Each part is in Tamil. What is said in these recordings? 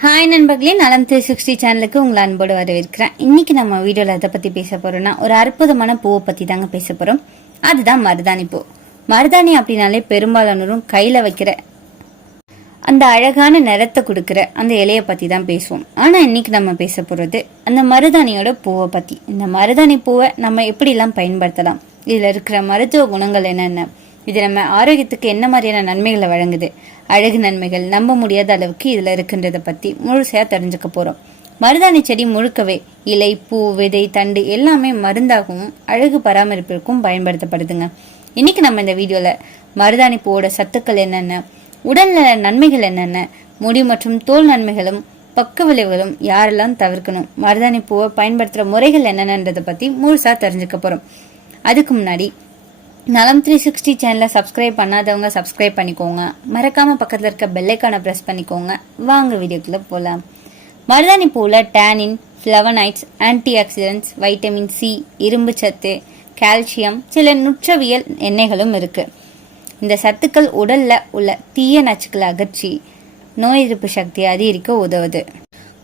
ஹாய் நண்பர்களே, நலம் 360 சேனலுக்கு உங்களை அன்போடு வரவேற்கிறேன். இன்னைக்கு நம்ம வீடியோல எதை பத்தி பேச போறோம்னா, ஒரு அற்புதமான பூவை பத்தி தாங்க பேச போறோம். அதுதான் மருதாணி பூ. மருதாணி அப்படின்னாலே பெரும்பாலானோரும் கையில வைக்கிற அந்த அழகான நிறத்தை கொடுக்கிற அந்த இலைய பத்தி தான் பேசுவோம். ஆனா இன்னைக்கு நம்ம பேச போறது அந்த மருதாணியோட பூவை பத்தி. இந்த மருதாணி பூவை நம்ம எப்படி எல்லாம் பயன்படுத்தலாம், இதுல இருக்கிற மருத்துவ குணங்கள் என்னென்ன, இது நம்ம ஆரோக்கியத்துக்கு என்ன மாதிரியான நன்மைகளை வழங்குது, அழகு நன்மைகள் நம்ப முடியாத அளவுக்கு இதுல இருக்குன்றத பத்தி முழுசையா தெரிஞ்சுக்க போறோம். மருதாணி செடி முழுக்கவே இலை, பூ, விதை, தண்டு எல்லாமே மருந்தாகவும் அழகு பராமரிப்பிற்கும் பயன்படுத்தப்படுதுங்க. இன்னைக்கு நம்ம இந்த வீடியோல மருதாணி பூவோட சத்துக்கள் என்னென்ன, உடல்நல நன்மைகள் என்னென்ன, முடி மற்றும் தோல் நன்மைகளும் பக்க விளைவுகளும் யாரெல்லாம் தவிர்க்கணும், மருதாணி பூவை பயன்படுத்துற முறைகள் என்னென்னன்றதை பத்தி முழுசா தெரிஞ்சுக்க போறோம். அதுக்கு முன்னாடி நலம் 360 சேனலை சப்ஸ்கிரைப் பண்ணாதவங்க சப்ஸ்கிரைப் பண்ணிக்கோங்க. மறக்காம பக்கத்துல இருக்க பெல்லைக்கான பிரஸ் பண்ணிக்கோங்க. வாங்க வீடியோக்குள்ள போலாம். மருதாணி பூல tannin, flavonoids, antioxidants, vitamin C, இரும்பு சத்து, கால்சியம், சில நுற்றவியல் எண்ணெய்களும் இருக்கு. இந்த சத்துக்கள் உடல்ல உள்ள தீய நச்சுக்களை அகற்றி நோய் எதிர்ப்பு சக்தியை அதிகரிக்க உதவுது.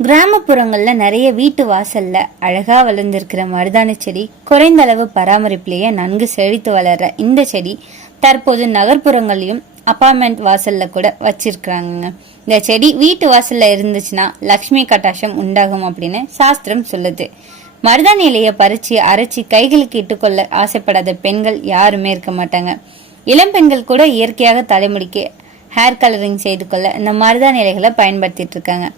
கிராமப்புறங்கள்ல நிறைய வீட்டு வாசல்ல அழகா வளர்ந்திருக்கிற மருதாணி செடி குறைந்த அளவு பராமரிப்புலயே நன்கு செழித்து வளர்ற இந்த செடி தற்போது நகர்ப்புறங்களையும் அபார்ட்மெண்ட் வாசல்ல கூட வச்சிருக்காங்க. இந்த செடி வீட்டு வாசல்ல இருந்துச்சுன்னா லக்ஷ்மி கட்டாட்சம் உண்டாகும் அப்படின்னு சாஸ்திரம் சொல்லுது. மருதாணி இலைய பறிச்சு அரைச்சி கைகளுக்கு இட்டுக்கொள்ள ஆசைப்படாத பெண்கள் யாருமே இருக்க மாட்டாங்க. இளம் பெண்கள் கூட இயற்கையாக தலைமுடிக்கு ஹேர் கலரிங் செய்து கொள்ள இந்த மருதாணி இலைகளை பயன்படுத்திட்டு இருக்காங்க.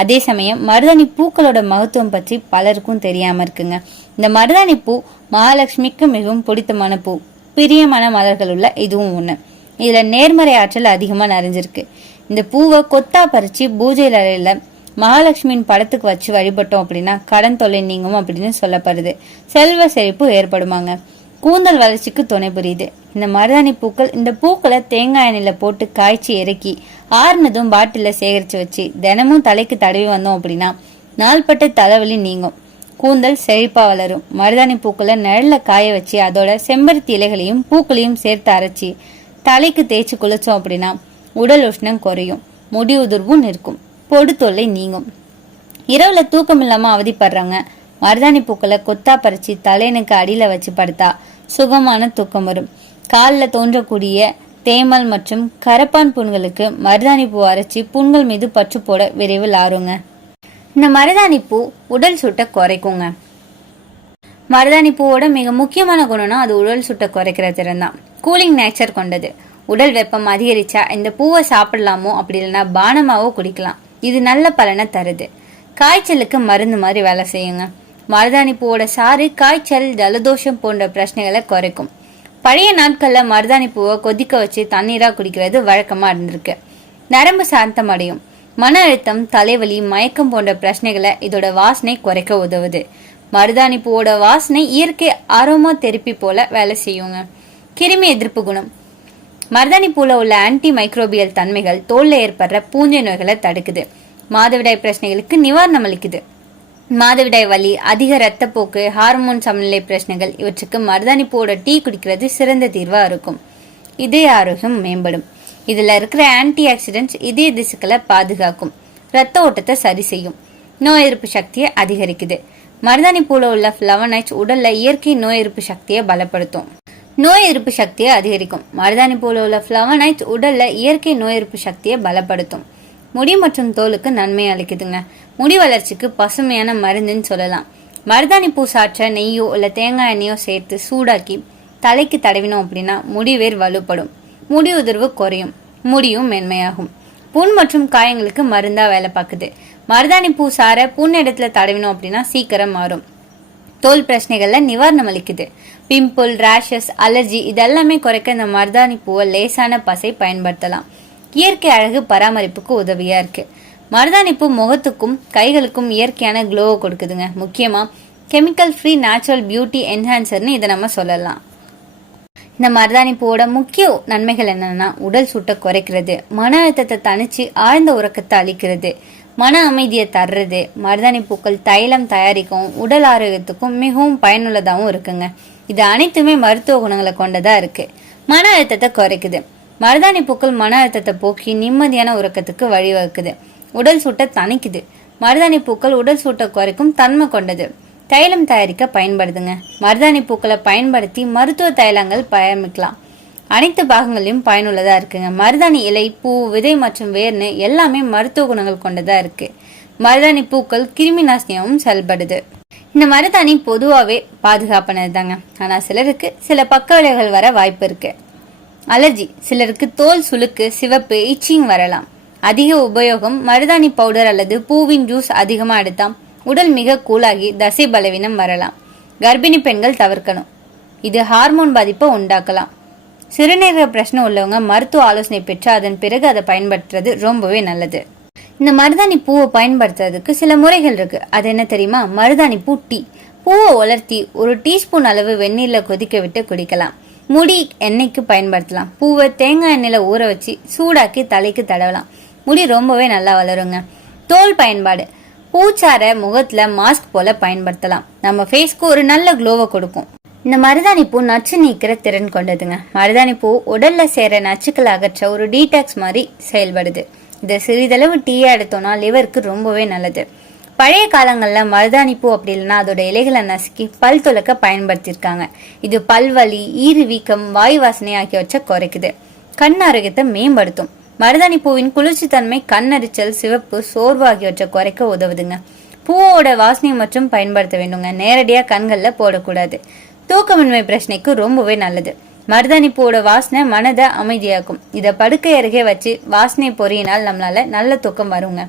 அதே சமயம் மருதாணி பூக்களோட மகத்துவம் பற்றி பலருக்கும் தெரியாம இருக்குங்க. இந்த மருதாணி பூ மகாலட்சுமிக்கு மிகவும் பிடித்தமான பூ, பிரியமான மலர்கள் உள்ள இதுவும் ஒண்ணு. இதுல நேர்மறை ஆற்றல் அதிகமா நிறைஞ்சிருக்கு. இந்த பூவை கொத்தா பறிச்சு பூஜை அறையில மகாலட்சுமியின் படத்துக்கு வச்சு வழிபட்டோம் அப்படின்னா கடன் தொல்லை நீங்கும் அப்படின்னு சொல்லப்படுது. செல்வ செழிப்பு ஏற்படுமாங்க. கூந்தல் வளர்ச்சிக்கு துணை புரியுது. இந்த மருதாணி பூக்கள், இந்த பூக்களை தேங்காய் எண்ணெயில போட்டு காய்ச்சி இறக்கி ஆறுனதும் பாட்டில சேகரிச்சு வச்சு தினமும் தலைக்கு தடவி வந்தோம் அப்படின்னா நாள்பட்ட தலைவலி நீங்கும், கூந்தல் செழிப்பா வளரும். மருதாணி பூக்களை நிழல்ல காய வச்சு அதோட செம்பருத்தி இலைகளையும் பூக்களையும் சேர்த்து அரைச்சி தலைக்கு தேய்ச்சி குளிச்சோம் அப்படின்னா உடல் உஷ்ணம் குறையும், முடி உதிர்வும் நிற்கும், பொடு தொல்லை நீங்கும். இரவுல தூக்கம் இல்லாம அவதிப்படுறவங்க மருதாணி பூக்களை கொத்தா பறிச்சு தலையனுக்கு அடியில வச்சு படுத்தா சுகமான தூக்கம் வரும். காலில் தோன்றக்கூடிய தேமல் மற்றும் கரப்பான் புண்களுக்கு மருதாணி பூ அரைச்சி புண்கள் மீது பற்று போட விரைவில் ஆறுங்க. இந்த மருதாணி பூ உடல் சுட்ட குறைக்குங்க. மருதாணி பூவோட மிக முக்கியமான குணம்னா அது உடல் சுட்ட குறைக்கிற திறன் தான். கூலிங் நேச்சர் கொண்டது. உடல் வெப்பம் அதிகரிச்சா இந்த பூவை சாப்பிடலாமோ அப்படி இல்லைன்னா பானமாவோ குடிக்கலாம். இது நல்ல பலனை தருது. காய்ச்சலுக்கு மருந்து மாதிரி வேலை செய்யுங்க. மருதாணி பூவோட சாறு காய்ச்சல், ஜலதோஷம் போன்ற பிரச்சனைகளை குறைக்கும். பழைய நாட்கள்ல மருதாணி பூவை கொதிக்க வச்சு தண்ணீரா குடிக்கிறது வழக்கமா இருந்திருக்கு. நரம்பு சாந்தம் அடையும். மன அழுத்தம், தலைவலி, மயக்கம் போன்ற பிரச்சனைகளை இதோட வாசனை குறைக்க உதவுது. மருதாணி பூவோட வாசனை இயற்கை ஆரோமா தெரப்பி போல வேலை செய்யுங்க. கிருமி எதிர்ப்பு குணம். மருதாணி பூல உள்ள ஆன்டி மைக்ரோபியல் தன்மைகள் தோல்ல ஏற்படுற பூஞ்சை நோய்களை தடுக்குது. மாதவிடாய் பிரச்சனைகளுக்கு நிவாரணம் அளிக்குது. மாதவிடாய் வலி, அதிக ரத்தப்போக்கு, ஹார்மோன் சமநிலை பிரச்சனைகள் இவற்றுக்கு மருதாணி பூவோட டீ குடிக்கிறது சிறந்த தீர்வா இருக்கும். இதய ஆரோக்கியம் மேம்படும். இதுல இருக்கிற ஆன்டி ஆக்சிடென்ட்ஸ் இதய திசுக்களை பாதுகாக்கும், ரத்த ஓட்டத்தை சரி செய்யும், நோய் எதிர்ப்பு சக்தியை அதிகரிக்குது. மருதாணி பூல உள்ள ஃபிளவனைட்ஸ் உடல்ல இயற்கை நோய் எதிர்ப்பு சக்தியை பலப்படுத்தும், நோய் எதிர்ப்பு சக்தியை அதிகரிக்கும். மருதாணி பூல உள்ள ஃபிளவனைட்ஸ் உடல்ல இயற்கை நோய் எதிர்ப்பு சக்தியை பலப்படுத்தும். முடி மற்றும் தோலுக்கு நன்மை அளிக்குதுங்க. முடி வளர்ச்சிக்கு பசுமையான மருந்துன்னு சொல்லலாம். மருதாணி பூ சாற்ற நெய்யோ இல்ல தேங்காய் எண்ணெயோ சேர்த்து சூடாக்கி தலைக்கு தடவினோம் அப்படின்னா முடிவேர் வலுப்படும், முடி உதிர்வு குறையும், முடியும் மென்மையாகும். புண் மற்றும் காயங்களுக்கு மருந்தா வேலை பார்க்குது. மருதாணி பூ சார புண் இடத்துல தடவினோம் அப்படின்னா சீக்கிரம் மாறும். தோல் பிரச்சனைகள்ல நிவாரணம் அளிக்குது. பிம்பிள், ரேஷஸ், அலர்ஜி இதெல்லாமே குறைக்க இந்த மருதாணி பூவை லேசான பசை பயன்படுத்தலாம். இயற்கை அழகு பராமரிப்புக்கு உதவியா இருக்கு. மருதாணி பூ முகத்துக்கும் கைகளுக்கும் இயற்கையான க்ளோவை கொடுக்குதுங்க. முக்கியமா கெமிக்கல் ஃப்ரீ நேச்சுரல் பியூட்டி என்ஹான்சர்னு இதை நம்ம சொல்லலாம். இந்த மருதாணி பூவோட முக்கிய நன்மைகள் என்னன்னா, உடல் சூட்டை குறைக்கிறது, மன அழுத்தத்தை தணிச்சு ஆழ்ந்த உறக்கத்தை அளிக்கிறது, மன அமைதியை தர்றது. மருதாணி பூக்கள் தைலம் தயாரிக்கும் உடல் ஆரோக்கியத்துக்கும் மிகவும் பயனுள்ளதாகவும் இருக்குங்க. இது அனைத்துமே மருத்துவ குணங்களை கொண்டதா இருக்கு. மன அழுத்தத்தை குறைக்குது. மருதாணி பூக்கள் மன அழுத்தத்தை போக்கி நிம்மதியான உறக்கத்துக்கு வழிவகுக்குது. உடல் சூட்டை தணிக்குது. மருதாணி பூக்கள் உடல் சூட்டை குறைக்கும் தன்மை கொண்டது. தைலம் தயாரிக்க பயன்படுதுங்க. மருதாணி பூக்களை பயன்படுத்தி மருத்துவ தைலங்கள் பயமிக்கலாம். அனைத்து பாகங்களையும் பயனுள்ளதா இருக்குங்க. மருதாணி இலை, பூ, விதை மற்றும் வேர்னு எல்லாமே மருத்துவ குணங்கள் கொண்டதா இருக்கு. மருதாணி பூக்கள் கிருமி நாசினியாகவும் செயல்படுது. இந்த மருதாணி பொதுவாகவே பாதுகாப்பானது தாங்க. ஆனா சிலருக்கு சில பக்க விளைவுகள் வர வாய்ப்பு இருக்கு. அலர்ஜி, சிலருக்கு தோல் சுளுக்கு, சிவப்பு, இச்சிங் வரலாம். அதிக உபயோகம், மருதாணி பவுடர் அல்லது பூவின் ஜூஸ் அதிகமா எடுத்தா உடல் மிக கூலாகி தசை பலவீனம் வரலாம். கர்ப்பிணி பெண்கள் தவிர்க்கணும். இது ஹார்மோன் பாதிப்பை உண்டாக்கலாம். சிறுநீரக பிரச்சனை உள்ளவங்க மருத்துவ ஆலோசனை பெற்று அதன் பிறகு அதை பயன்படுத்துறது ரொம்பவே நல்லது. இந்த மருதாணி பூவை பயன்படுத்துறதுக்கு சில முறைகள் இருக்கு. அது என்ன தெரியுமா? மருதாணி பூ டீ. பூவை உலர்த்தி ஒரு டீஸ்பூன் அளவு வெந்நீர்ல கொதிக்க விட்டு குடிக்கலாம். முடி எண்ணெய்க்கு பயன்படுத்தலாம். பூவை தேங்காய் எண்ணெயில ஊற வச்சு சூடாக்கி தலைக்கு தடவலாம். முடி ரொம்பவே நல்லா வளருங்க. தோல் பயன்பாடு, பூச்சார முகத்துல மாஸ்க் போல பயன்படுத்தலாம். நம்ம ஃபேஸ்க்கு ஒரு நல்ல க்ளோவை கொடுக்கும். இந்த மருதாணி பூ நச்சு நீக்கிற திறன் கொண்டதுங்க. மருதாணி பூ உடல்ல சேர நச்சுக்கள் அகற்ற ஒரு டீடாக்ஸ் மாதிரி செயல்படுது. இதை சிறிதளவு டீயா எடுத்தோம்னா லிவருக்கு ரொம்பவே நல்லது. பழைய காலங்கள்ல மருதாணி பூ அப்படி இல்லைன்னா அதோட இலைகளை நசுக்கி பல் துலக்க பயன்படுத்தியிருக்காங்க. இது பல்வலி, ஈறு வீக்கம், வாய் வாசனை ஆகியவற்றை குறைக்குது. கண் ஆரோக்கியத்தை மேம்படுத்தும். மருதாணி பூவின் குளிர்ச்சி தன்மை கண்ணரிச்சல், சிவப்பு, சோர்வு ஆகியவற்றை குறைக்க உதவுதுங்க. பூவோட வாசனை மற்றும் பயன்படுத்த வேண்டுங்க. நேரடியா கண்கள்ல போடக்கூடாது. தூக்கமின்மை பிரச்சனைக்கு ரொம்பவே நல்லது. மருதாணி பூவோட வாசனை மனதை அமைதியாக்கும். இதை படுக்கை அருகே வச்சு வாசனை பொறியினால் நம்மளால நல்ல தூக்கம் வருங்க.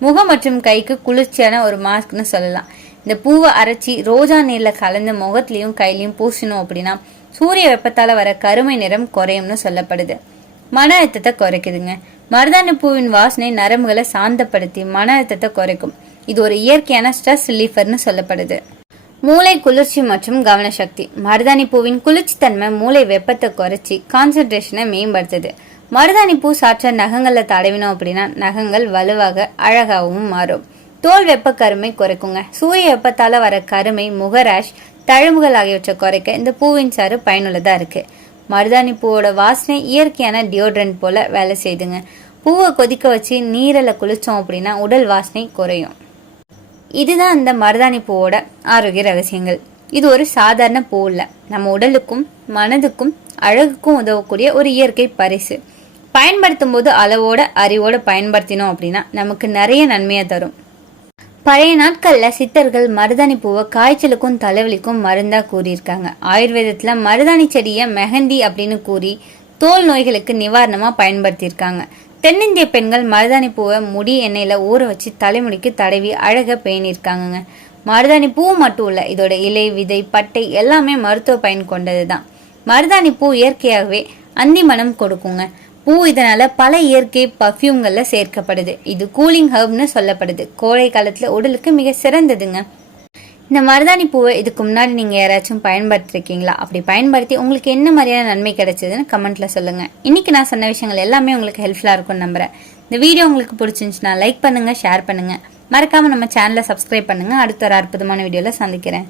முகம் மற்றும் கைக்கு குளிர்ச்சியான ஒரு மாஸ்க்னு சொல்லலாம். இந்த பூவை அரைச்சி ரோஜா நீர்ல கலந்து முகத்திலையும் கையிலையும் பூசணும் அப்படின்னா சூரிய வெப்பத்தால வர கருமை நிறம் குறையும்னு சொல்லப்படுது. மன அழுத்தத்தை குறைக்குதுங்க. மருதாணி பூவின் வாசனை நரம்புகளை சாந்தப்படுத்தி மன அழுத்தத்தை குறைக்கும். இது ஒரு இயற்கையான ஸ்ட்ரெஸ் ரிலீஃபர்னு சொல்லப்படுது. மூளை குளிர்ச்சி மற்றும் கவனசக்தி. மருதாணி பூவின் குளிர்ச்சி தன்மை மூளை வெப்பத்தை குறைச்சி கான்சென்ட்ரேஷனை மேம்படுத்துது. மருதாணி பூ சாற்ற நகங்கள்ல தடவினோம் அப்படின்னா நகங்கள் வலுவாக அழகாகவும் மாறும். தோல் வெப்ப கருமை குறைக்குங்க. சூரிய வெப்பத்தால வர கருமை, முகராஷ், தழும்புகள் ஆகியவற்றை குறைக்க இந்த பூவின் சாறு பயனுள்ளதா இருக்கு. மருதாணி பூவோட வாசனை இயற்கையான டியோட்ரண்ட் போல வேலை செய்துங்க. பூவை கொதிக்க வச்சு நீரில குளிச்சோம் அப்படின்னா உடல் வாசனை குறையும். இதுதான் இந்த மருதாணி பூவோட ஆரோக்கிய ரகசியங்கள். இது ஒரு சாதாரண பூ இல்ல, நம்ம உடலுக்கும் மனதுக்கும் அழகுக்கும் உதவக்கூடிய ஒரு இயற்கை பரிசு. பயன்படுத்தும் போது அளவோட அறிவோட பயன்படுத்தினோம் அப்படின்னா நமக்கு நிறைய நன்மையை தரும். பழைய நாட்கள்ல சித்தர்கள் மருதாணி பூவை காய்ச்சலுக்கும் தலைவலிக்கும் மருந்தா கூறியிருக்காங்க. ஆயுர்வேதத்துல மருதாணி செடியை மெஹந்தி அப்படின்னு கூறி தோல் நோய்களுக்கு நிவாரணமா பயன்படுத்தியிருக்காங்க. தென்னிந்திய பெண்கள் மருதாணி பூவை முடி எண்ணெயில ஊற வச்சு தலைமுடிக்கு தடவி அழக பேணியிருக்காங்க. மருதாணி பூ மட்டும் இல்ல, இதோட இலை, விதை, பட்டை எல்லாமே மருத்துவ பயன் கொண்டதுதான். மருதாணி பூ இயற்கையாகவே அந்தி மனம் கொடுக்குங்க. பூ இதனால பல இயற்கை பர்ஃப்யூம்கள்ல சேர்க்கப்படுது. இது கூலிங் ஹர்ப்னு சொல்லப்படுது. கோடை காலத்துல உடலுக்கு மிக சிறந்ததுங்க. இந்த மருதாணி பூவை இதுக்கு முன்னாடி நீங்க யாராச்சும் பயன்படுத்திருக்கீங்களா? அப்படி பயன்படுத்தி உங்களுக்கு என்ன மாதிரியான நன்மை கிடைச்சதுன்னு கமெண்ட்ல சொல்லுங்க. இன்னைக்கு நான் சொன்ன விஷயங்கள் எல்லாமே உங்களுக்கு ஹெல்ப்ஃபுல்லா இருக்கும்னு நம்புறேன். இந்த வீடியோ உங்களுக்கு பிடிச்சிருந்துச்சுன்னா லைக் பண்ணுங்க, ஷேர் பண்ணுங்க. மறக்காம நம்ம சேனலை சப்ஸ்கிரைப் பண்ணுங்க. அடுத்த ஒரு அற்புதமான வீடியோல சந்திக்கிறேன்.